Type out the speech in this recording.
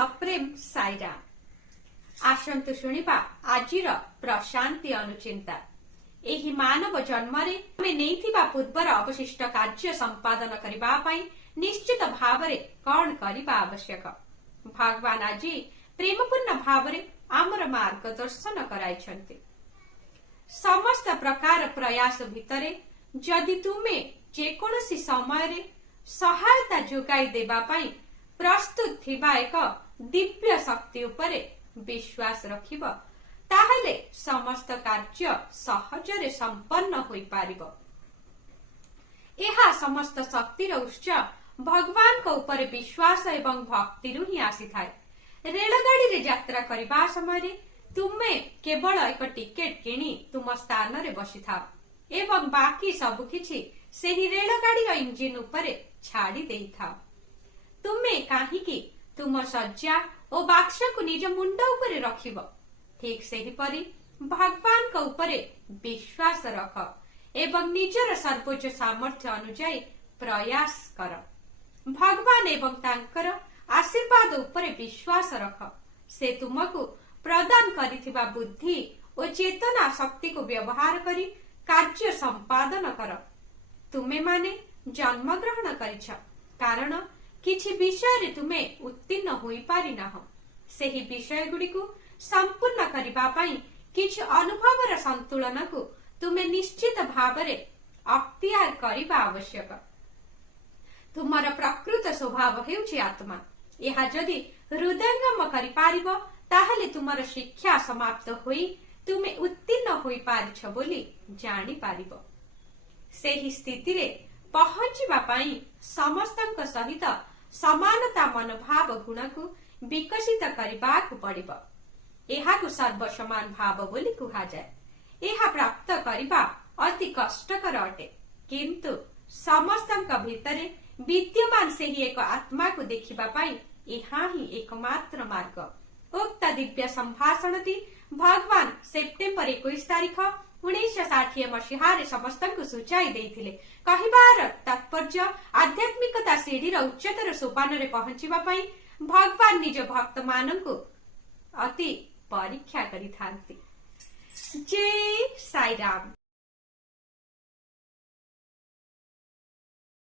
सप्रेम साईराम। आसंतु शुणिबा आजिर प्रशांति अनुचिंता। एही मानव जन्मरे आमे नेइथिबा पूर्वर अवशिष्ट कार्य संपादन करिबा पई निश्चित भावरे कौन करिबा आवश्यक। भगवान आज प्रेमपूर्ण भावरे आमर मार्गदर्शन कराइछन्ति। समस्त प्रकार प्रयास भितरे जदि तुमे जेकोसी समय सहायता जोगाई देबा पई प्रस्तुत थिबा एक दिव्य शक्ति उपरे विश्वास रखिब ताहले समस्त कार्य सहजरे संपन्न होई पारिबो। एहा समस्त शक्तिर उत्स भगवान को ऊपर विश्वास एवं भक्ति ही आसी थाए। रेलगाड़ी रे यात्रा करबा समय तुमे केवल एक टिकेट किणी तुम स्थान रे बसी थाओ एवं बाकी सब किछि सेही रेलगाड़ी रो इंजिन उपरे छाड़ी देई थाओ। तुमे काहीकि तुम सज्जा और बाक्स को निज मुंड उपरे रखिबो। ठीक सेही परी भगवान को ऊपर विश्वास रख एवं निजर सर्वोच्च सामर्थ्य अनुसार प्रयास कर। भगवान एवं तांकर आशीर्वाद उपरे विश्वास रख। से तुमको प्रदान करिथिबा बुद्धि और चेतना शक्ति को व्यवहार करी कार्य संपादन कर। तुमे माने जन्म ग्रहण करिछ कारण किछि विषय रे तुमे उत्तीर्ण होई पारि नाह। सेही विषय गुडी को संपूर्ण करिबा पई किछि अनुभवर संतुलन को तुमे निश्चित भावरे अख्तियार करिबा आवश्यक। तुमर प्रकृत स्वभाव हेउछि आत्मा। एहा जदि हृदयंगम करि पारिबो ताहले तुमर शिक्षा समाप्त होई तुमे उत्तीर्ण होई पारिछ बोली जानि पारिबो। सेही स्थिति रे पहुंचीबा पई समस्तक सहित समानता मनोभाव गुण को विकसित करबाक पड़िबो। एहाकु सर्वसमान भाव बोली कुहा जाए। एहा प्राप्त करिबा अति कष्टकर अटे किंतु समस्तक भितरे विद्यमान सेही एक आत्मा को देखिबा पई एहा ही एकमात्र मार्ग। उक्त दिव्य संभाषणटी भगवान सेप्टेम्बर 21 तारीख 1960 मसीहारे समस्तଙ୍କୁ सूचाई देइथिले। कहिबार तात्पर्य आध्यात्मिकता सीढ़ीर उच्चतर सोपान पहुंचीबा पई भगवान निज भक्त मानंकु अति परीक्षा करिथांती। जय साईराम।